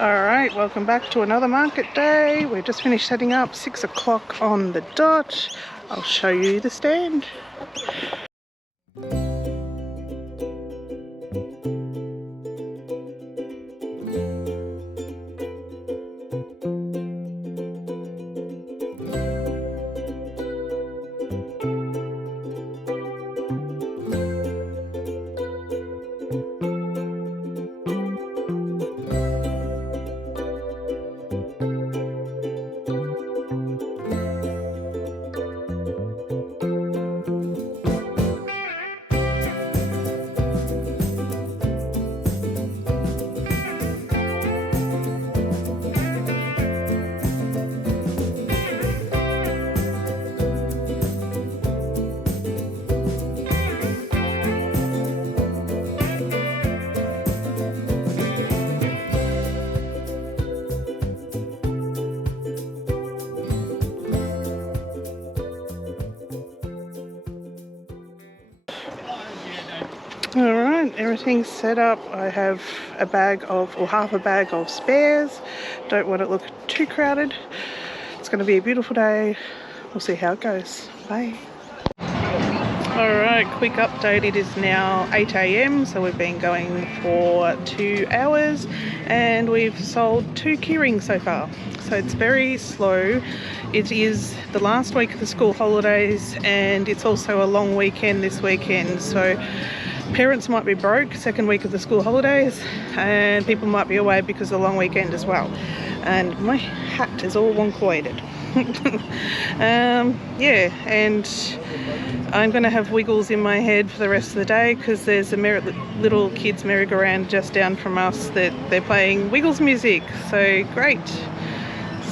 Alright, welcome back to another market day. We've just finished setting up, 6 o'clock on the dot. I'll show you the stand. Alright, everything's set up. I have a bag of, or half a bag of spares. Don't want it to look too crowded. It's going to be a beautiful day. We'll see how it goes. Bye. Alright, quick update. It is now 8 AM, so we've been going for 2 hours and we've sold 2 keyrings so far. So it's very slow. It is the last week of the school holidays and it's also a long weekend this weekend. So parents might be broke second week of the school holidays and people might be away because of the long weekend as well. And my hat is all wonk-weighted. Yeah, and I'm going to have wiggles in my head for the rest of the day because there's a little kids merry-go-round just down from us that they're playing Wiggles music. So great.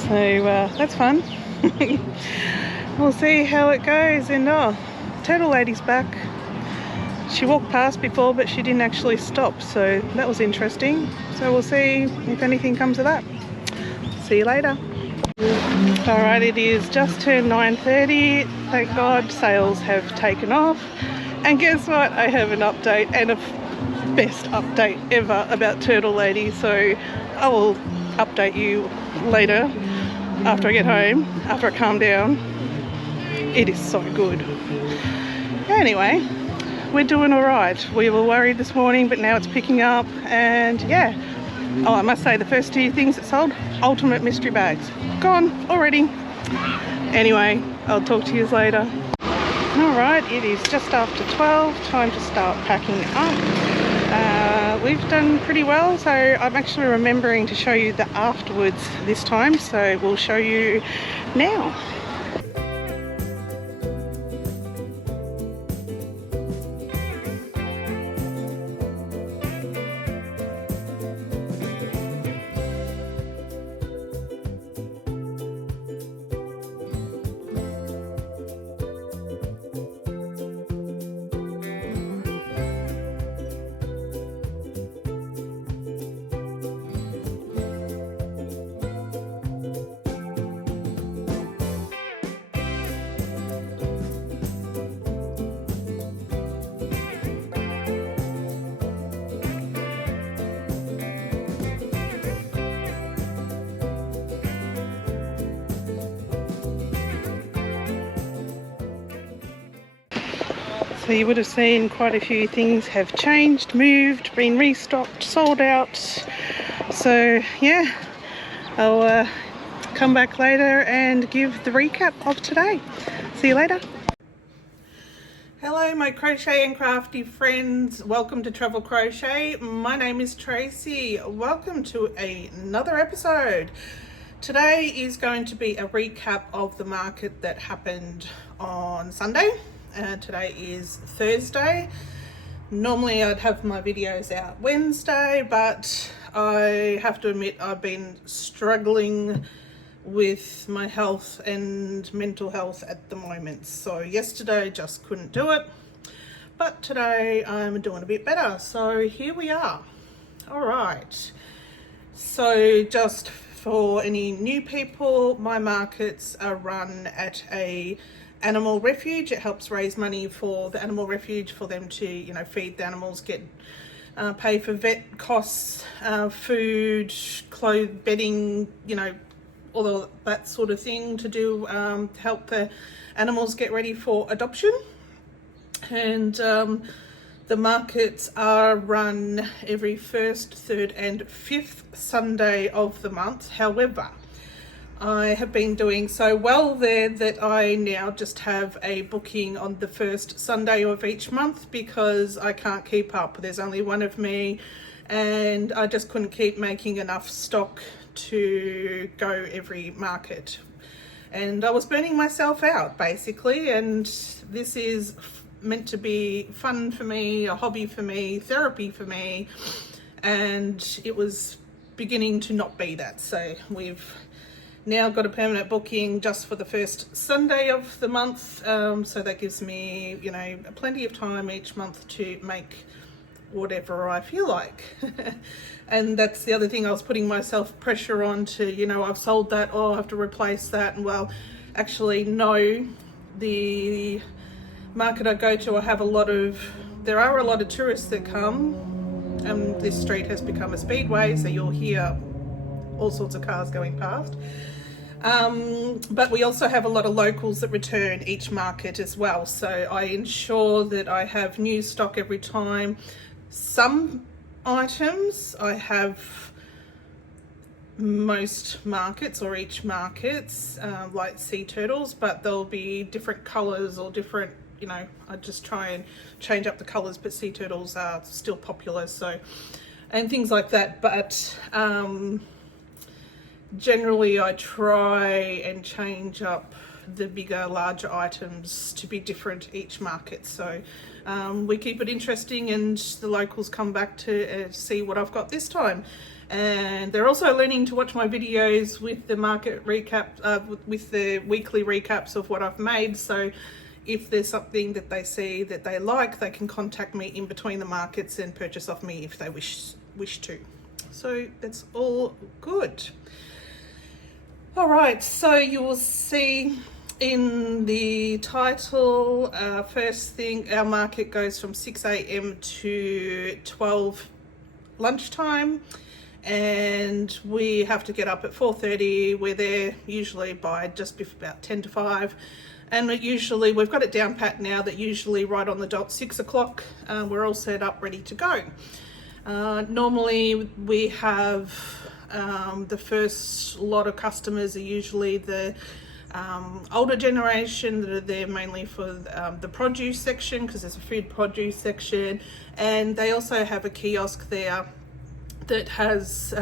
So that's fun. We'll see how it goes. And Turtle Lady's back. She walked past before, but she didn't actually stop, so that was interesting. So we'll see if anything comes of that. See you later. Alright, it is just turned 9:30. Thank God sales have taken off. And guess what? I have an update, and a best update ever about Turtle Lady. So I will update you later after I get home, after I calm down. It is so good. Anyway, we're doing all right. We were worried this morning, but now it's picking up, and yeah. Oh, I must say the first 2 things that sold, ultimate mystery bags. Gone already. Anyway, I'll talk to you later. All right, it is just after 12, time to start packing up. We've done pretty well, so I'm actually remembering to show you the afterwards this time, so we'll show you now. So you would have seen quite a few things have changed, moved, been restocked, sold out. So yeah, I'll come back later and give the recap of today. See you later. Hello my crochet and crafty friends, welcome to Travel Crochet. My name is Tracy. Welcome to another episode. Today is going to be a recap of the market that happened on Sunday. Today is Thursday. Normally I'd have my videos out Wednesday, but I have to admit I've been struggling with my health and mental health at the moment. So yesterday just couldn't do it, but today I'm doing a bit better. So here we are. All right. So just for any new people, my markets are run at a animal refuge. It helps raise money for the animal refuge for them to, you know, feed the animals, get pay for vet costs, food, clothes, bedding, you know, all of that sort of thing to do to help the animals get ready for adoption. And the markets are run every first, third and fifth Sunday of the month. However, I have been doing so well there that I now just have a booking on the first Sunday of each month because I can't keep up. There's only one of me and I just couldn't keep making enough stock to go every market. And I was burning myself out basically, and this is meant to be fun for me, a hobby for me, therapy for me, and it was beginning to not be that. So we've now got a permanent booking just for the first Sunday of the month, so that gives me, you know, plenty of time each month to make whatever I feel like. And that's the other thing, I was putting myself pressure on to, you know, I've sold that, oh, I have to replace that. And well, actually no, the market I go to, I have there are a lot of tourists that come, and this street has become a speedway, so you'll hear all sorts of cars going past. But we also have a lot of locals that return each market as well, so I ensure that I have new stock every time. Some items I have most markets or each markets, like sea turtles, but there'll be different colors or different, you know, I just try and change up the colors, but sea turtles are still popular, so, and things like that. But generally I try and change up the bigger, larger items to be different each market, so we keep it interesting and the locals come back to see what I've got this time. And they're also learning to watch my videos with the market recap, with the weekly recaps of what I've made, so if there's something that they see that they like, they can contact me in between the markets and purchase off me if they wish to. So that's all good. All right, so you will see in the title, first thing, our market goes from 6 a.m. to 12 lunchtime, and we have to get up at 4:30. We're there usually by just about 10 to 5. And usually, we've got it down pat now that usually right on the dot 6 o'clock, we're all set up, ready to go. Normally we have the first lot of customers are usually the older generation that are there mainly for the produce section, because there's a food produce section, and they also have a kiosk there that has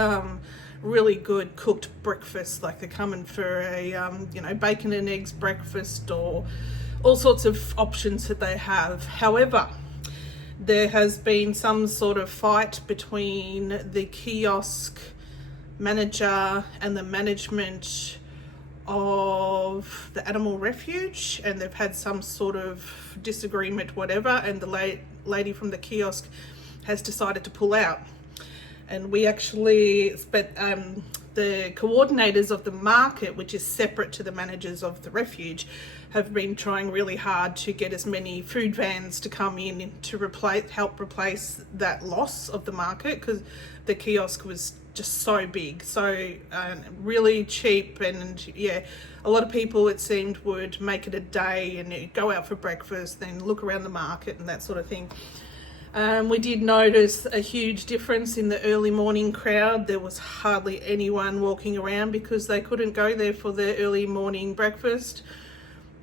really good cooked breakfast, like they're coming for a you know, bacon and eggs breakfast or all sorts of options that they have. However, there has been some sort of fight between the kiosk manager and the management of the animal refuge, and they've had some sort of disagreement, whatever, and the lady from the kiosk has decided to pull out. And we actually spent the coordinators of the market, which is separate to the managers of the refuge, have been trying really hard to get as many food vans to come in to help replace that loss of the market, because the kiosk was just so big, so really cheap, and yeah, a lot of people, it seemed, would make it a day and go out for breakfast, then look around the market and that sort of thing. We did notice a huge difference in the early morning crowd. There was hardly anyone walking around because they couldn't go there for their early morning breakfast.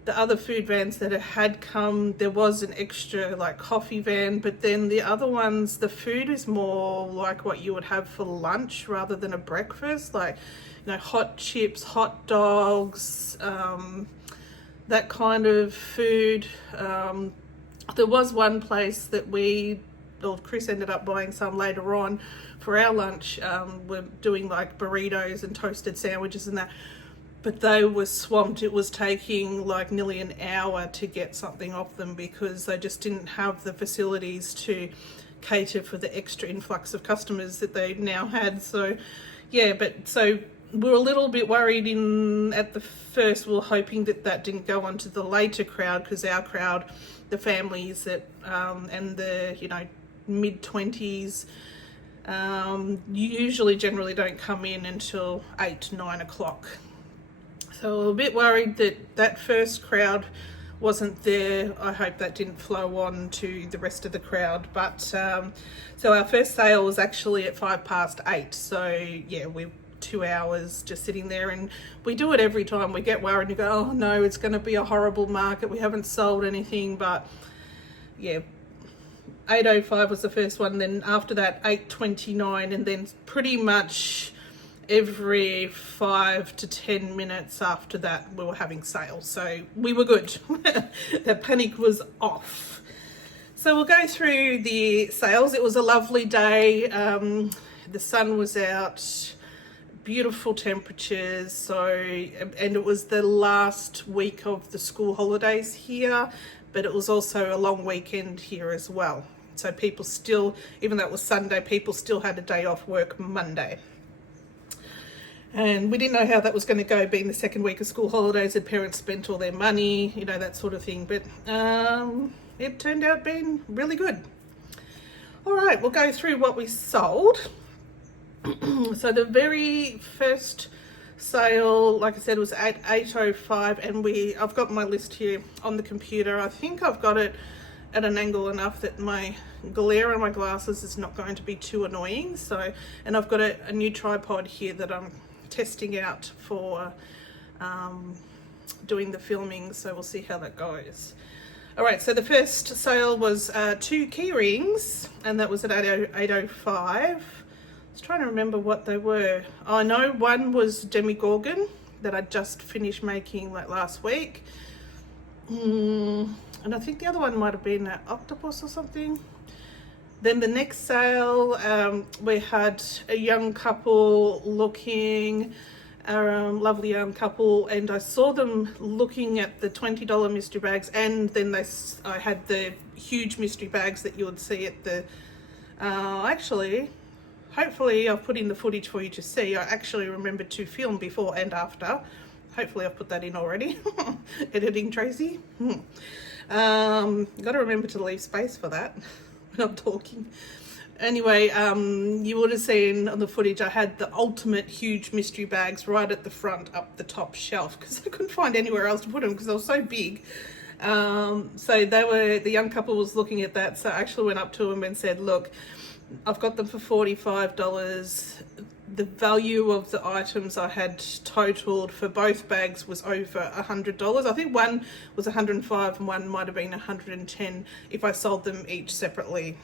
The other food vans that had come, there was an extra like coffee van, but then the other ones, the food is more like what you would have for lunch rather than a breakfast, like, you know, hot chips, hot dogs, that kind of food. There was one place that Chris ended up buying some later on for our lunch. We're doing like burritos and toasted sandwiches and that, but they were swamped. It was taking like nearly an hour to get something off them because they just didn't have the facilities to cater for the extra influx of customers that they now had. So yeah, so we were a little bit worried at the first. We were hoping that didn't go on to the later crowd, because our crowd, the families that and the, you know, mid-20s. Usually generally don't come in until 8-9 o'clock. So a bit worried that that first crowd wasn't there. I hope that didn't flow on to the rest of the crowd. But so our first sale was actually at 8:05. So yeah, we're 2 hours just sitting there, and we do it every time. We get worried and go, oh no, it's going to be a horrible market, we haven't sold anything. But yeah, 8:05 was the first one, then after that 8:29, and then pretty much every 5 to 10 minutes after that we were having sales. So we were good. The panic was off. So we'll go through the sales. It was a lovely day. The sun was out, beautiful temperatures. So, and it was the last week of the school holidays here, but it was also a long weekend here as well. So people still, even though it was Sunday, people still had a day off work Monday. And we didn't know how that was going to go, being the second week of school holidays, and parents spent all their money, you know, that sort of thing. But it turned out being really good. All right, we'll go through what we sold. So the very first sale, like I said, was at 8:05, and I've got my list here on the computer. I think I've got it at an angle enough that my glare on my glasses is not going to be too annoying. So, and I've got a new tripod here that I'm testing out for doing the filming, so we'll see how that goes. All right, so the first sale was 2 key rings, and that was at 8:05. I was trying to remember what they were. I know one was Demi Gorgon that I just finished making like last week. And I think the other one might have been an octopus or something. Then the next sale, we had a young couple looking, lovely young couple, and I saw them looking at the $20 mystery bags, and then I had the huge mystery bags that you would see at the, actually, hopefully I've put in the footage for you to see. I actually remembered to film before and after. Hopefully I've put that in already. Editing Tracy. Got to remember to leave space for that when I'm talking. Anyway, you would have seen on the footage I had the ultimate huge mystery bags right at the front up the top shelf, because I couldn't find anywhere else to put them because they were so big. So the young couple was looking at that, so I actually went up to them and said, look, I've got them for $45. The value of the items I had totaled for both bags was over $100. I think one was $105 and one might have been $110 if I sold them each separately,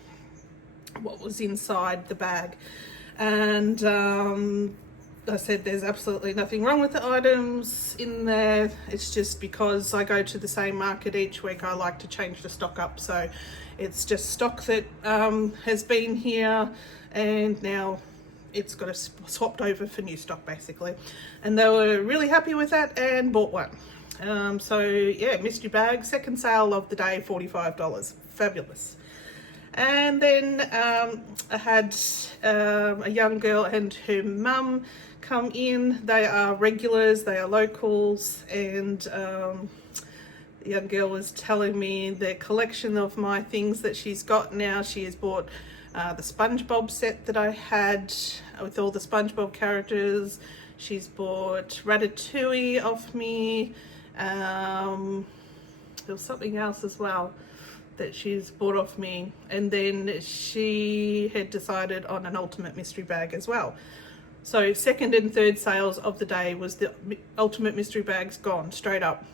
what was inside the bag. And I said there's absolutely nothing wrong with the items in there. It's just because I go to the same market each week, I like to change the stock up. So it's just stock that has been here, and now it's got swapped over for new stock basically. And they were really happy with that and bought one. So yeah, mystery bag, second sale of the day, $45. Fabulous. And then I had a young girl and her mum come in. They are regulars, they are locals, and the young girl was telling me the collection of my things that she's got now. She has bought the SpongeBob set that I had with all the SpongeBob characters. She's bought Ratatouille off me. There was something else as well that she's bought off me, and then she had decided on an ultimate mystery bag as well. So second and third sales of the day was the ultimate mystery bags gone straight up.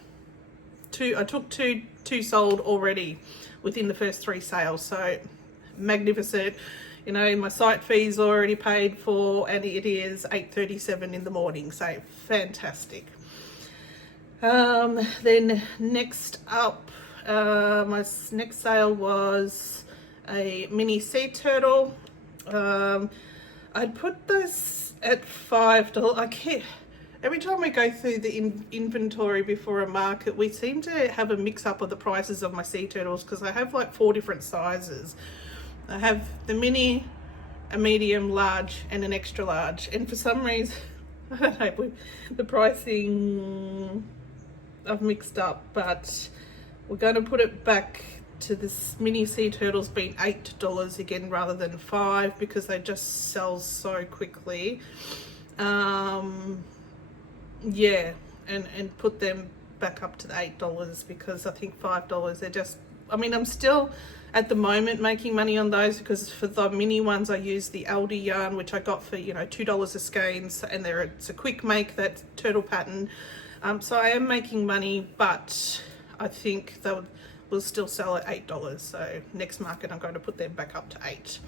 I took two sold already within the first 3 sales. So magnificent. You know, my site fee's already paid for, and it is 8:37 in the morning, so fantastic. Then next up, my next sale was a mini sea turtle. I'd put this at $5. Every time we go through the inventory before a market, we seem to have a mix-up of the prices of my sea turtles, because I have like 4 different sizes. I have the mini, a medium, large, and an extra large. And for some reason, I don't know, the pricing I've mixed up, but we're going to put it back to this mini sea turtles being $8 again rather than $5 because they just sell so quickly. Yeah, and put them back up to the $8 because I think $5 they're just, I mean, I'm still at the moment making money on those because for the mini ones I use the Aldi yarn, which I got for, you know, $2 a skein, and it's a quick make, that turtle pattern. So I am making money, but I think they will still sell at $8. So next market I'm going to put them back up to $8.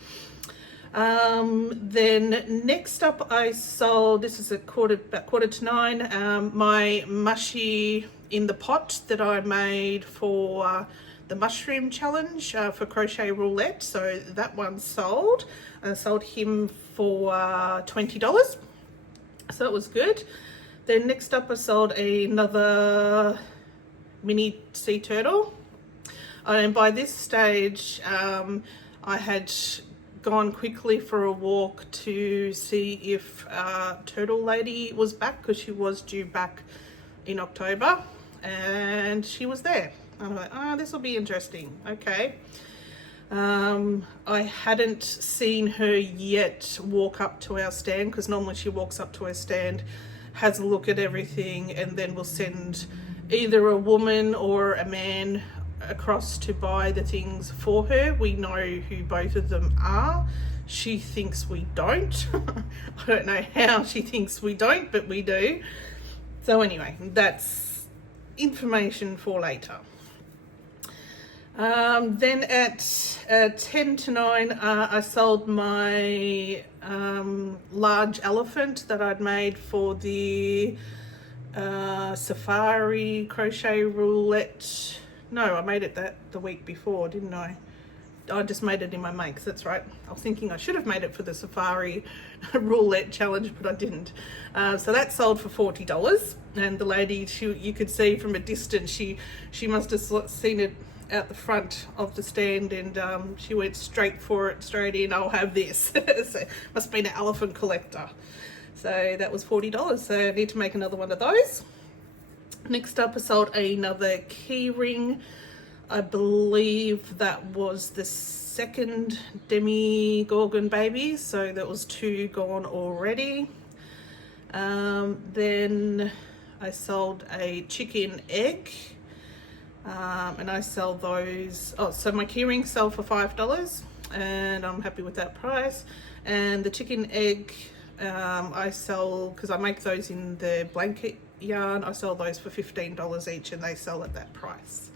Then next up I sold, this is about 8:45, my mushy in the pot that I made for the mushroom challenge for Crochet Roulette. So that one sold. I sold him for $20, so it was good. Then next up I sold another mini sea turtle, and by this stage I had gone quickly for a walk to see if Turtle Lady was back, because she was due back in October, and she was there. I'm like, oh, this will be interesting. Okay. I hadn't seen her yet walk up to our stand, because normally she walks up to her stand, has a look at everything, and then we'll send either a woman or a man across to buy the things for her. We know who both of them are. She thinks we don't. I don't know how she thinks we don't, but we do. So anyway, that's information for later. Then at 10 to 9 I sold my large elephant that I'd made for the Safari Crochet Roulette. No, I made it the week before, didn't I? I just made it in my makes, that's right. I was thinking I should have made it for the Safari Roulette Challenge, but I didn't. So that sold for $40, and the lady, you could see from a distance, she must have seen it out the front of the stand, and she went straight for it, straight in, I'll have this. So must have been an elephant collector. So that was $40, so I need to make another one of those. Next up I sold another key ring. I believe that was the second Demi Gorgon baby, so that was 2 gone already. Then I sold a chicken egg, and I sell those, so my key rings sell for $5, and I'm happy with that price. And the chicken egg I sell, because I make those in the blanket yarn, I sell those for $15 each, and they sell at that price.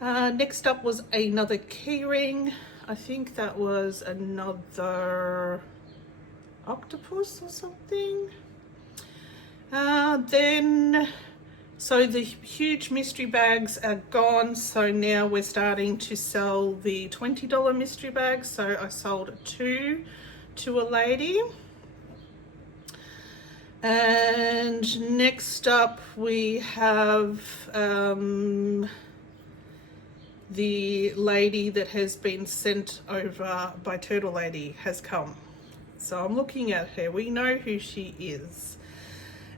Next up was another key ring. I think that was another octopus or something. Then so the huge mystery bags are gone, so now we're starting to sell the $20 mystery bags. So I sold 2 to a lady. And next up we have the lady that has been sent over by Turtle Lady has come. So I'm looking at her. We know who she is.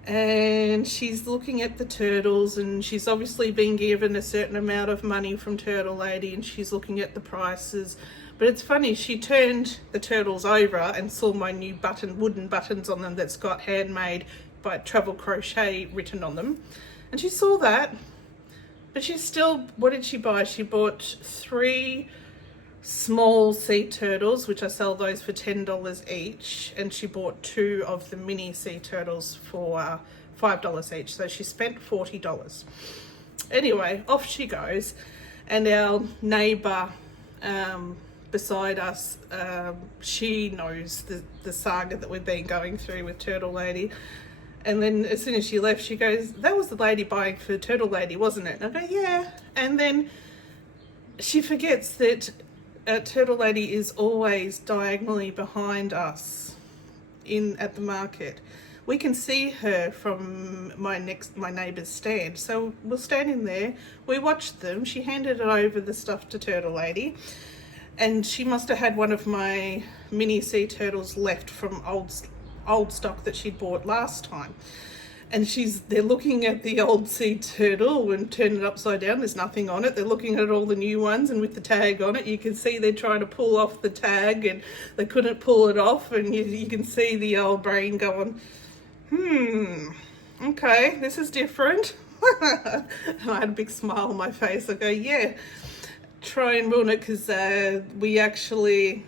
And she's looking at the turtles, and she's obviously been given a certain amount of money from Turtle Lady, and she's looking at the prices. But it's funny, she turned the turtles over and saw my new wooden buttons on them that's got handmade by Travel Crochet written on them. And she saw that, but she still, what did she buy? She bought 3 small sea turtles, which I sell those for $10 each, and she bought 2 of the mini sea turtles for $5 each. So she spent $40. Anyway, off she goes, and our neighbour beside us, she knows the saga that we've been going through with Turtle Lady. And then as soon as she left, she goes, that was the lady buying for Turtle Lady, wasn't it? And I go, yeah. And then she forgets that Turtle Lady is always diagonally behind us at the market. We can see her from my neighbour's stand. So we're standing there, we watched them. She handed over the stuff to Turtle Lady, and she must have had one of my mini sea turtles left from old stock that she'd bought last time. and they're looking at the old sea turtle and turn it upside down. There's nothing on it. They're looking at all the new ones, and with the tag on it, you can see they're trying to pull off the tag, and they couldn't pull it off. And you can see the old brain going, okay, this is different. And I had a big smile on my face. I go, yeah, try and ruin it, because we actually,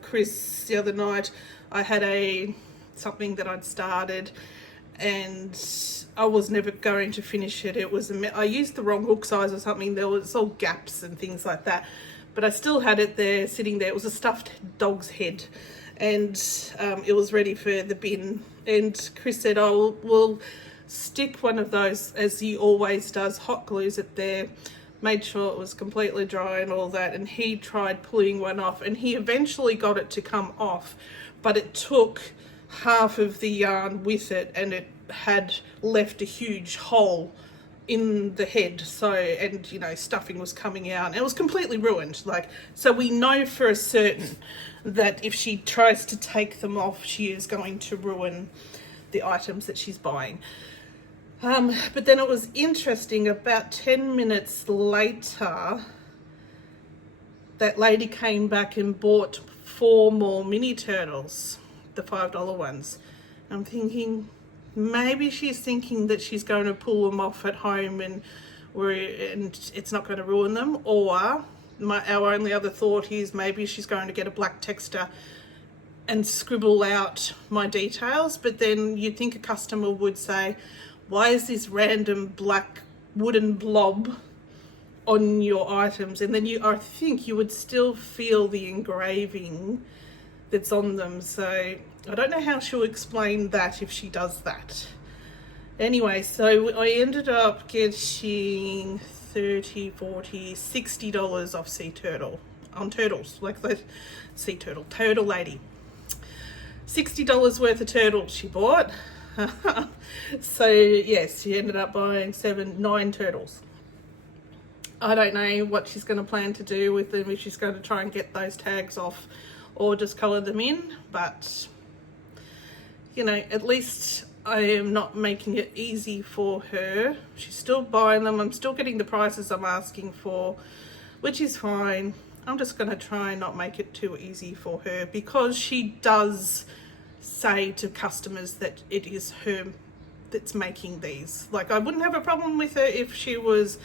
Chris, the other night, I had something that I'd started, and I was never going to finish it. It was I used the wrong hook size or something. There was all gaps and things like that, but I still had it there sitting there. It was a stuffed dog's head, and it was ready for the bin. And Chris said, oh, we'll stick one of those, as he always does, hot glues it there, made sure it was completely dry and all that. And he tried pulling one off, and he eventually got it to come off, but it took half of the yarn with it, and it had left a huge hole in the head. So, and you know, stuffing was coming out, and it was completely ruined. Like, so we know for a certain that if she tries to take them off, she is going to ruin the items that she's buying. But then it was interesting, about 10 minutes later, that lady came back and bought 4 more mini turtles, the $5 ones. I'm thinking, maybe she's thinking that she's going to pull them off at home and it's not going to ruin them. Or our only other thought is maybe she's going to get a black texter and scribble out my details. But then you'd think a customer would say, why is this random black wooden blob on your items? And then I think you would still feel the engraving that's on them. So I don't know how she'll explain that if she does that. Anyway, so I ended up getting $30, $40, $60 off sea turtle, on turtles, like the sea turtle lady. $60 worth of turtles she bought. So yes, she ended up buying 9 turtles. I don't know what she's going to plan to do with them, if she's going to try and get those tags off or just colour them in. But you know, at least I am not making it easy for her. She's still buying them. I'm still getting the prices I'm asking for, which is fine. I'm just going to try and not make it too easy for her, because she does say to customers that it is her that's making these. Like, I wouldn't have a problem with her if she was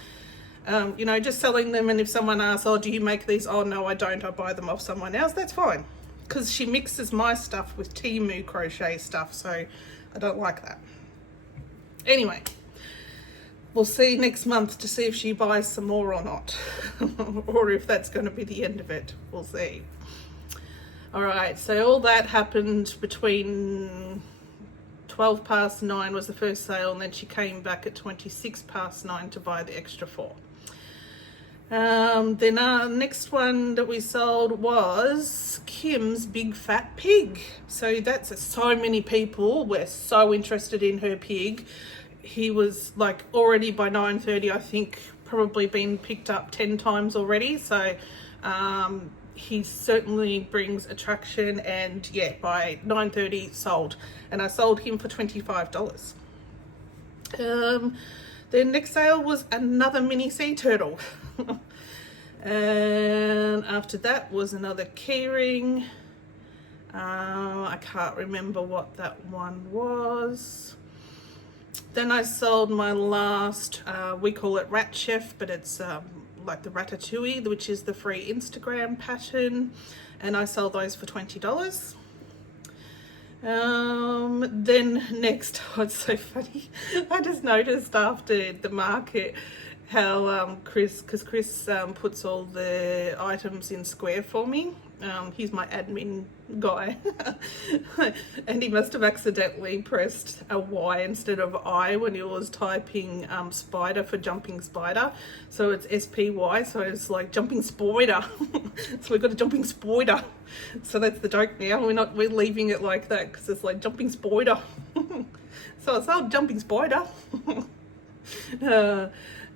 you know, just selling them, and if someone asks, oh, do you make these? Oh no, I don't, I buy them off someone else. That's fine, because she mixes my stuff with Temu crochet stuff, so I don't like that. Anyway, we'll see next month to see if she buys some more or not. Or if that's going to be the end of it. We'll see. Alright, so all that happened between 9:12 was the first sale, and then she came back at 9:26 to buy the extra 4. Then our next one that we sold was Kim's Big Fat Pig. So that's so many people were so interested in her pig. He was like already by 9:30, I think, probably been picked up 10 times already. So he certainly brings attraction, and yeah, by 9:30 sold, and I sold him for $25. The next sale was another mini sea turtle. And after that was another keyring. I can't remember what that one was. Then I sold my last, we call it Rat Chef, but it's like the Ratatouille, which is the free Instagram pattern, and I sold those for $20. Then next, oh, it's so funny, I just noticed after the market how Chris puts all the items in square for me. He's my admin guy. And he must have accidentally pressed a Y instead of I when he was typing spider for jumping spider. So it's SPY, so it's like jumping spider. So we've got a jumping spider. So that's the joke now. We're leaving it like that, because it's like jumping spider. So I sold jumping spider.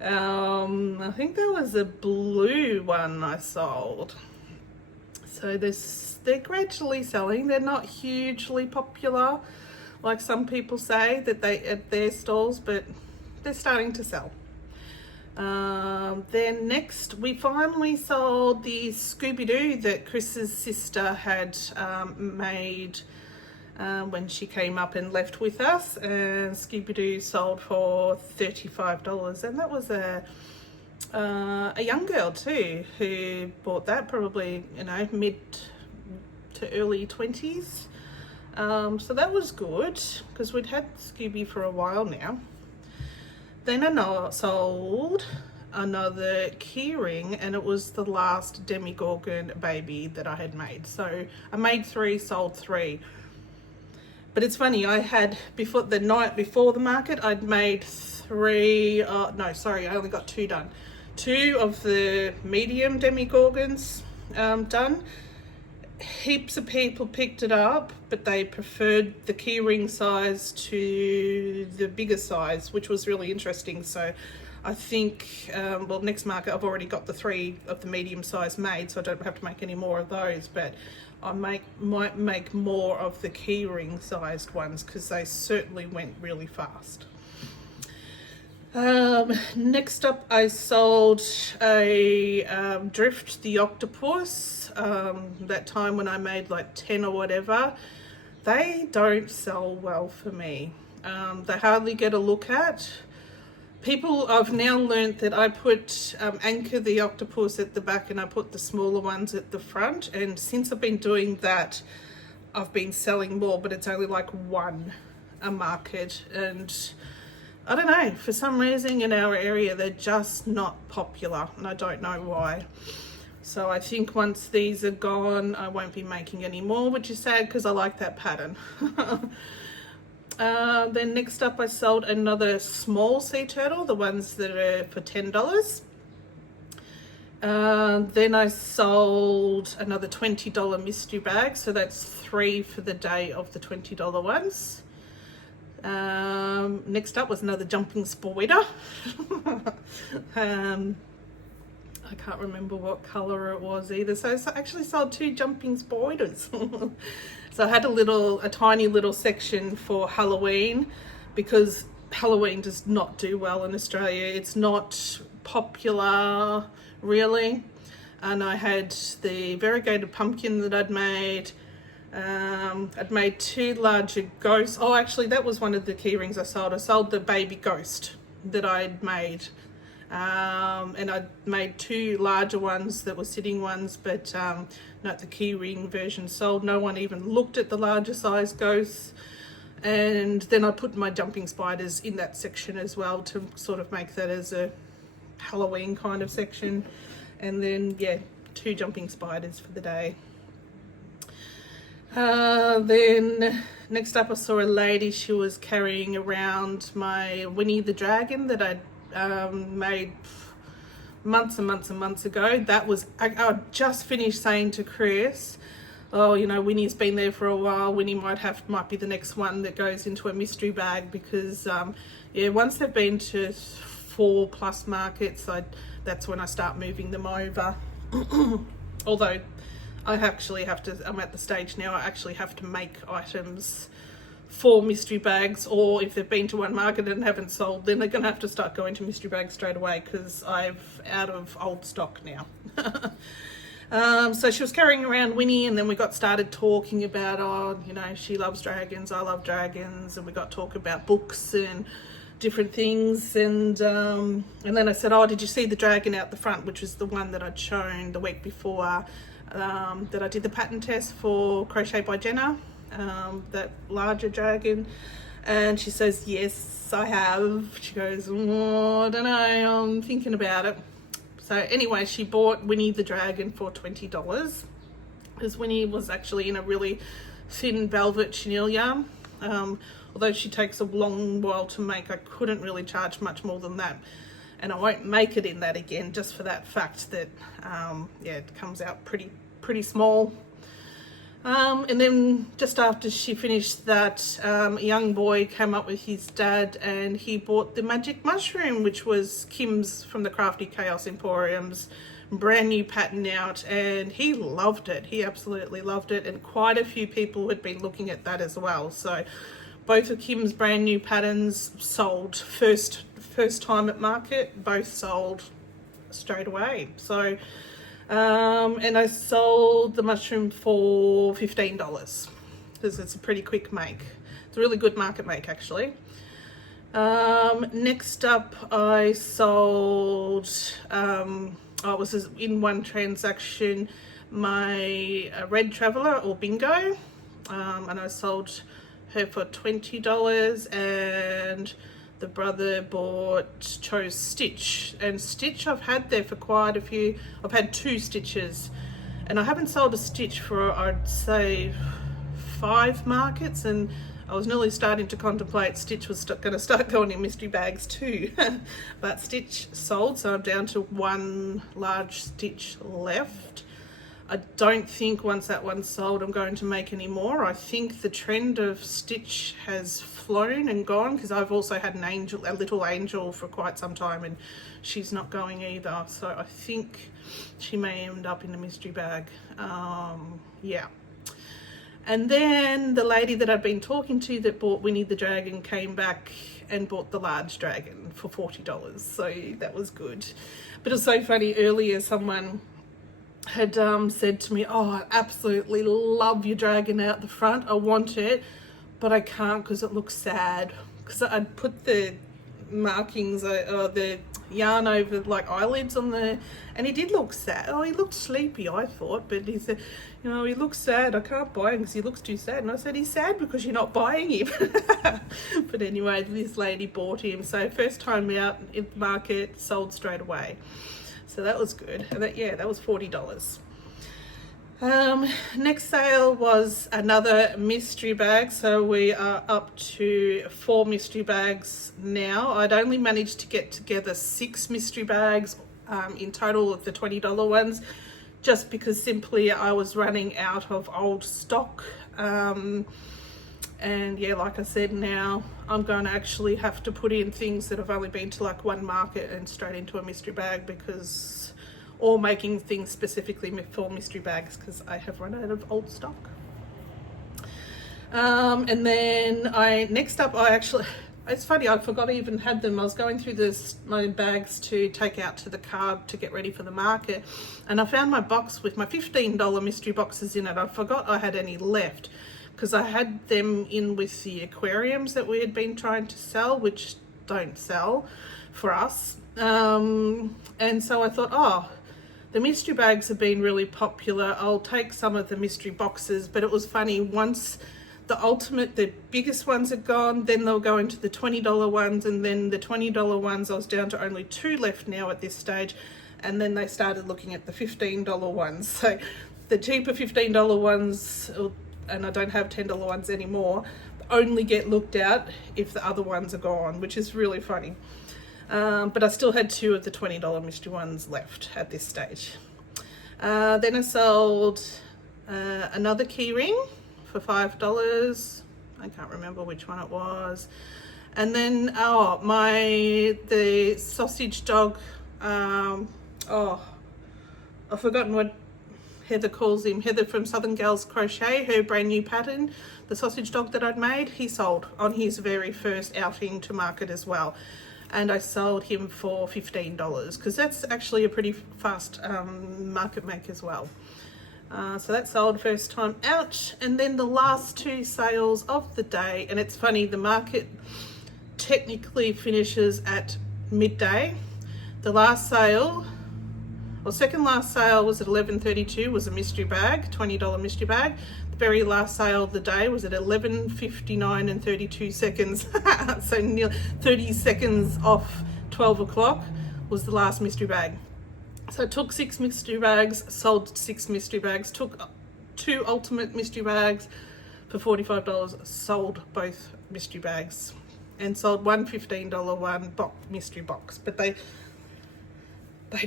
I think there was a blue one I sold. So they're gradually selling. They're not hugely popular like some people say that they at their stalls, but they're starting to sell. Then next we finally sold the Scooby-Doo that Chris's sister had made when she came up and left with us, and Scooby-Doo sold for $35, and that was a young girl too who bought that, probably, you know, mid to early 20s. So that was good because we'd had Scooby for a while now. Then I sold another keyring, and it was the last Demogorgon baby that I had made. So I made 3, sold 3. But it's funny, I had, before the night before the market, I'd made 3, no, sorry, I only got 2 done. 2 of the medium Demogorgons done. Heaps of people picked it up, but they preferred the keyring size to the bigger size, which was really interesting. So I think, well, next market I've already got the 3 of the medium size made, so I don't have to make any more of those, but I might make more of the keyring sized ones because they certainly went really fast. Next up I sold a Drift the Octopus, that time when I made like 10 or whatever. They don't sell well for me. They hardly get a look at. People, I've now learnt that I put Anchor the Octopus at the back and I put the smaller ones at the front, and since I've been doing that I've been selling more, but it's only like 1 a market, and I don't know, for some reason in our area they're just not popular, and I don't know why. So I think once these are gone I won't be making any more, which is sad because I like that pattern. Then next up I sold another small sea turtle, the ones that are for $10. Then I sold another $20 mystery bag, so that's 3 for the day of the $20 ones. Next up was another jumping spider. I can't remember what colour it was either, so I actually sold 2 jumping spiders. So I had a tiny little section for Halloween, because Halloween does not do well in Australia. It's not popular really, and I had the variegated pumpkin that I'd made. I'd made 2 larger ghosts. Oh, actually that was one of the key rings I sold. I sold the baby ghost that I'd made, and I'd made 2 larger ones that were sitting ones, but not the key ring version sold. No one even looked at the larger size ghosts. And then I put my jumping spiders in that section as well to sort of make that as a Halloween kind of section. And then, yeah, 2 jumping spiders for the day. Then next up I saw a lady, she was carrying around my Winnie the Dragon that I'd made months and months and months ago. That was, I just finished saying to Chris, oh, you know, Winnie's been there for a while, Winnie might be the next one that goes into a mystery bag, because yeah, once they've been to 4+ markets, that's when I start moving them over. Although I actually have to, I'm at the stage now, I actually have to make items for mystery bags, or if they've been to one market and haven't sold, then they're going to have to start going to mystery bags straight away, because I've out of old stock now. So she was carrying around Winnie, and then we got started talking about, oh, you know, she loves dragons, I love dragons, and we got talk about books and different things, and then I said, oh, did you see the dragon out the front, which was the one that I'd shown the week before, that I did the pattern test for Crochet by Jenna, that larger dragon. And she says, yes, I have. She goes, oh, I don't know, I'm thinking about it. So anyway, she bought Winnie the Dragon for $20, because Winnie was actually in a really thin velvet chenille yarn. Although she takes a long while to make, I couldn't really charge much more than that. And I won't make it in that again, just for that fact that, yeah, it comes out pretty small. And then just after she finished that, a young boy came up with his dad, and he bought the magic mushroom, which was Kim's from the Crafty Chaos Emporium's brand new pattern out, and he loved it. He absolutely loved it, and quite a few people had been looking at that as well. So both of Kim's brand new patterns sold first time at market, both sold straight away. So and I sold the mushroom for $15 because it's a pretty quick make. It's a really good market make actually. Next up I sold, I was in one transaction, my Red Traveller or Bingo, and I sold her for $20, and the brother chose Stitch, and Stitch I've had there for quite a few. I've had 2 Stitches, and I haven't sold a Stitch for, I'd say, 5 markets, and I was nearly starting to contemplate Stitch was going to start going in mystery bags too. But Stitch sold, so I'm down to 1 large Stitch left. I don't think once that one's sold I'm going to make any more. I think the trend of Stitch has flown and gone, because I've also had a little angel for quite some time, and she's not going either. So I think she may end up in a mystery bag. Yeah. And then the lady that I'd been talking to that bought Winnie the Dragon came back and bought the large dragon for $40. So that was good. But it was so funny, earlier someone had said to me, oh, I absolutely love your dragon out the front. I want it, but I can't because it looks sad. Because I'd put the markings or the yarn over like eyelids on the, and he did look sad. Oh, he looked sleepy, I thought, but he said, you know, he looks sad, I can't buy him because he looks too sad. And I said, he's sad because you're not buying him. But anyway, this lady bought him, so first time out in the market, sold straight away, so that was good. And that was $40. Next sale was another mystery bag, so we are up to 4 mystery bags now. I'd only managed to get together 6 mystery bags in total of the $20 ones, just because simply I was running out of old stock. And yeah, like I said, now I'm going to actually have to put in things that have only been to like 1 market and straight into a mystery bag, because, or making things specifically for mystery bags, because I have run out of old stock. And then next up I actually, it's funny, I forgot I even had them. I was going through my bags to take out to the car to get ready for the market, and I found my box with my $15 mystery boxes in it. I forgot I had any left, because I had them in with the aquariums that we had been trying to sell, which don't sell for us. And so I thought, oh, the mystery bags have been really popular, I'll take some of the mystery boxes. But it was funny, once the biggest ones had gone, then they'll go into the $20 ones, and then the $20 ones, I was down to only 2 left now at this stage, and then they started looking at the $15 ones. So the cheaper $15 ones, and I don't have $10 ones anymore, only get looked at if the other ones are gone, which is really funny. But I still had 2 of the $20 mystery ones left at this stage. Then I sold another key ring for $5. I can't remember which one it was. And then the sausage dog, I've forgotten what Heather calls him. Heather from Southern Girls Crochet, her brand new pattern, the sausage dog that I'd made, he sold on his very first outing to market as well. And I sold him for $15, because that's actually a pretty fast market make as well. So that sold first time out. And then the last 2 sales of the day, and it's funny, the market technically finishes at midday. The last sale, or second last sale, was at 11:32, was a mystery bag, $20 mystery bag. The very last sale of the day was at 11:59 and 32 seconds. So near 30 seconds off 12 o'clock was the last mystery bag. So I took 6 mystery bags, sold 6 mystery bags, took 2 ultimate mystery bags for $45, sold both mystery bags, and sold one $15 mystery box. But they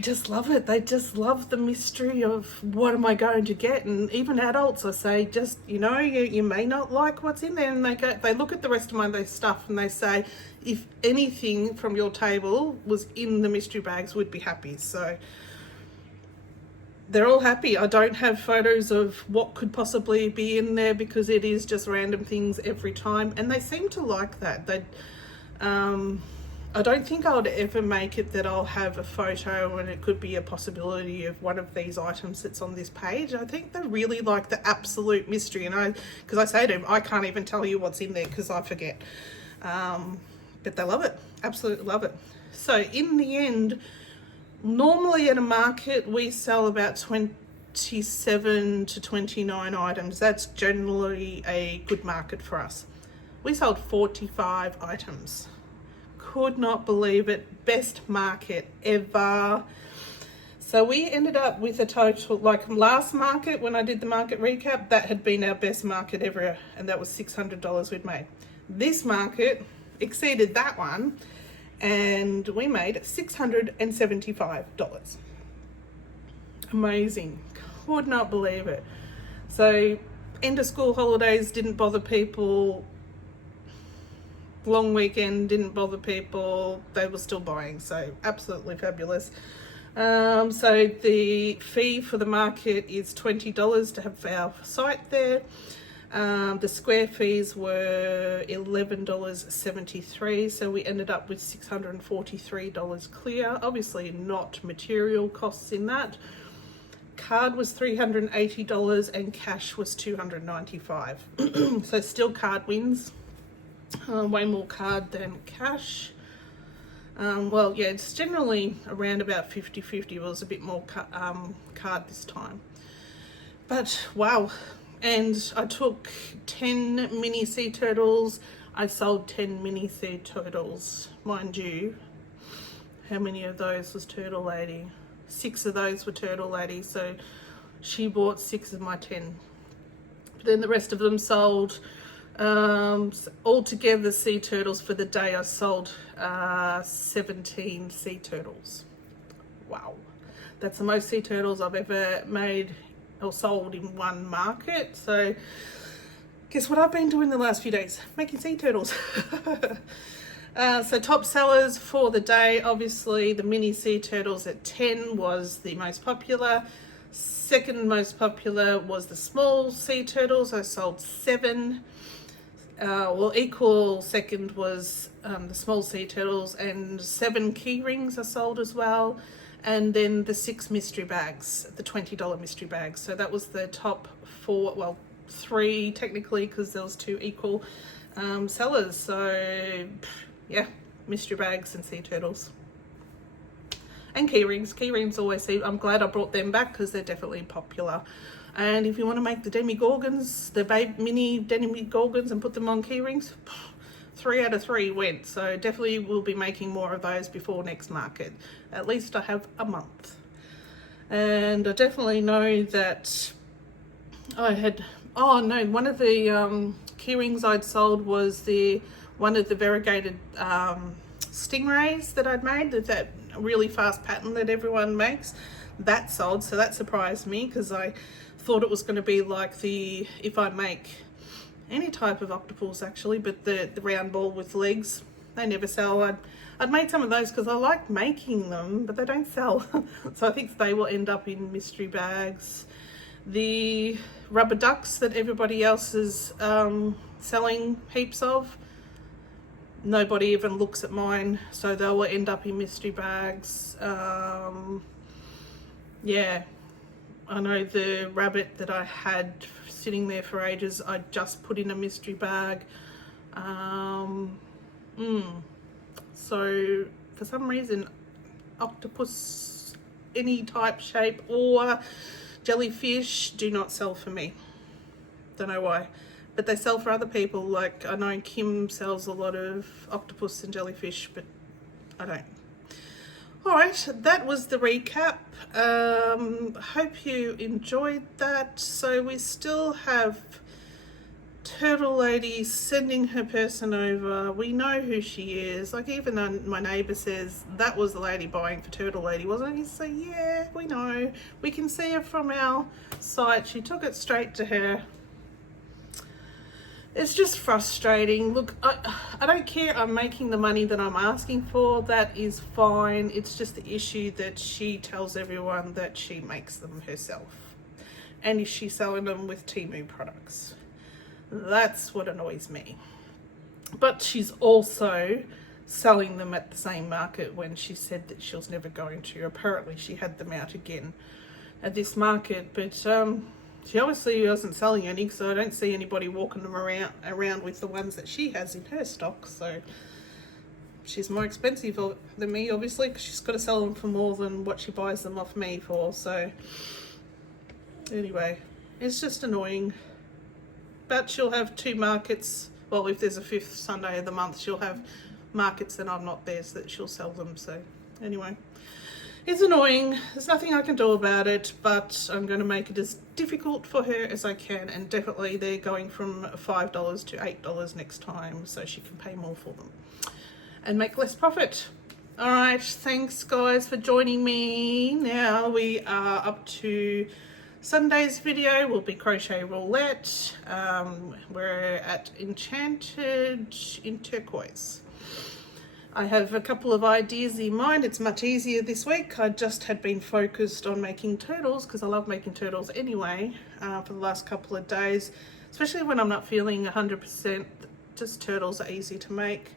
just love it. They just love the mystery of what am I going to get. And even adults, I say, just, you know, you may not like what's in there, and they look at the rest of my stuff and they say, if anything from your table was in the mystery bags, we'd be happy. So they're all happy. I don't have photos of what could possibly be in there because it is just random things every time, and they seem to like that. I don't think I would ever make it that I'll have a photo and it could be a possibility of one of these items that's on this page. I think they really like the absolute mystery, and because I say to them, I can't even tell you what's in there because I forget. But they love it, absolutely love it. So in the end, normally at a market we sell about 27 to 29 items. That's generally a good market for us. We sold 45 items. Could not believe it. Best market ever. So we ended up with a total, like last market when I did the market recap, that had been our best market ever, and that was $600 we'd made. This market exceeded that one, and we made $675. Amazing. Could not believe it. So end of school holidays didn't bother people. Long weekend didn't bother people. They were still buying, so absolutely fabulous. So the fee for the market is $20 to have our site there. The square fees were $11.73, so we ended up with $643 clear. Obviously not material costs in that. Card was $380 and cash was $295. So still card wins. Way more card than cash. Well, yeah, it's generally around about 50-50. It was a bit more card this time. But wow. And I took 10 mini sea turtles. I sold 10 mini sea turtles. Mind you, how many of those was Turtle Lady? 6 of those were Turtle Lady, so she bought 6 of my 10. But then the rest of them sold. Altogether sea turtles for the day I sold 17 sea turtles. Wow, that's the most sea turtles I've ever made or sold in one market. So guess what I've been doing the last few days? Making sea turtles. So top sellers for the day, obviously the mini sea turtles at 10 was the most popular. Second most popular was the small sea turtles. I sold 7. Equal second was the small sea turtles, and 7 key rings are sold as well, and then the 6 mystery bags, the $20 mystery bags. So that was the top 4, well 3 technically, because there was 2 equal sellers. So yeah, mystery bags and sea turtles and key rings. Key rings always I'm glad I brought them back because they're definitely popular. And if you want to make the demi-gorgons, the mini demi-gorgons, and put them on key rings, 3 out of 3 went. So definitely we'll be making more of those before next market. At least I have a month. And I definitely know that I had, one of the key rings I'd sold was one of the variegated stingrays that I'd made, that really fast pattern that everyone makes. That sold, so that surprised me because I thought it was going to be like if I make any type of octopus actually, but the round ball with legs, they never sell. I'd made some of those because I like making them, but they don't sell. So I think they will end up in mystery bags. The rubber ducks that everybody else is selling heaps of, nobody even looks at mine, so they will end up in mystery bags. Yeah, I know the rabbit that I had sitting there for ages, I just put in a mystery bag. So for some reason, octopus, any type, shape, or jellyfish do not sell for me. Don't know why, but they sell for other people. Like I know Kim sells a lot of octopus and jellyfish, but I don't. Alright, that was the recap. Hope you enjoyed that. So we still have Turtle Lady sending her person over. We know who she is. Like even my neighbour says, that was the lady buying for Turtle Lady, wasn't it? So yeah, we know. We can see her from our site. She took it straight to her. it's just frustrating. Look, I don't care. I'm making the money that I'm asking for. That is fine. It's just the issue that she tells everyone that she makes them herself. And is she selling them with Temu products? That's what annoys me. But she's also selling them at the same market when she said that she was never going to. Apparently she had them out again at this market, but she obviously wasn't selling any, so I don't see anybody walking them around with the ones that she has in her stock. So she's more expensive than me, obviously, because she's got to sell them for more than what she buys them off me for. So anyway, it's just annoying. But she'll have 2 markets. Well, if there's a 5th Sunday of the month, she'll have markets that I'm not there, so that she'll sell them. So anyway, it's annoying. There's nothing I can do about it, but I'm going to make it as difficult for her as I can. And definitely they're going from $5 to $8 next time, so she can pay more for them and make less profit. All right, thanks guys for joining me. Now we are up to Sunday's video. Will be crochet roulette. We're at Enchanted in turquoise. I have a couple of ideas in mind. It's much easier this week. I just had been focused on making turtles because I love making turtles anyway for the last couple of days, especially when I'm not feeling 100%. Just turtles are easy to make,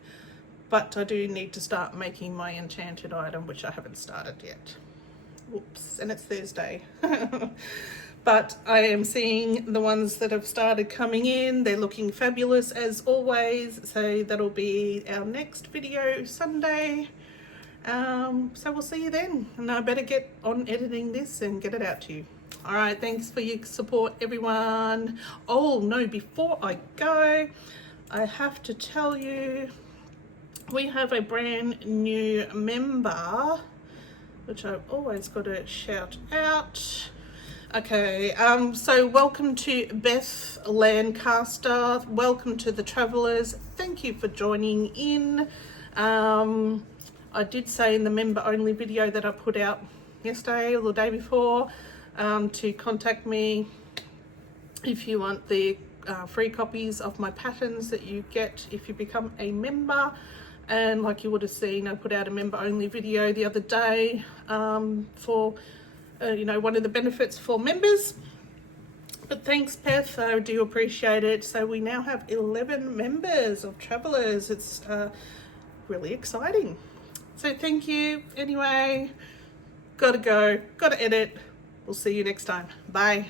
but I do need to start making my enchanted item, which I haven't started yet. Whoops, and it's Thursday. But I am seeing the ones that have started coming in. They're looking fabulous as always. So that'll be our next video Sunday. So we'll see you then. And I better get on editing this and get it out to you. All right, thanks for your support, everyone. Oh no, before I go, I have to tell you, we have a brand new member, which I've always got to shout out. Okay, so welcome to Beth Lancaster. Welcome to the Travellers. Thank you for joining in. I did say in the member only video that I put out yesterday or the day before to contact me if you want the free copies of my patterns that you get if you become a member. And like you would have seen, I put out a member only video the other day for you know, one of the benefits for members. But thanks, Beth, I do appreciate it. So we now have 11 members of Travellers. It's really exciting. So thank you. Anyway, gotta go, gotta edit. We'll see you next time. Bye.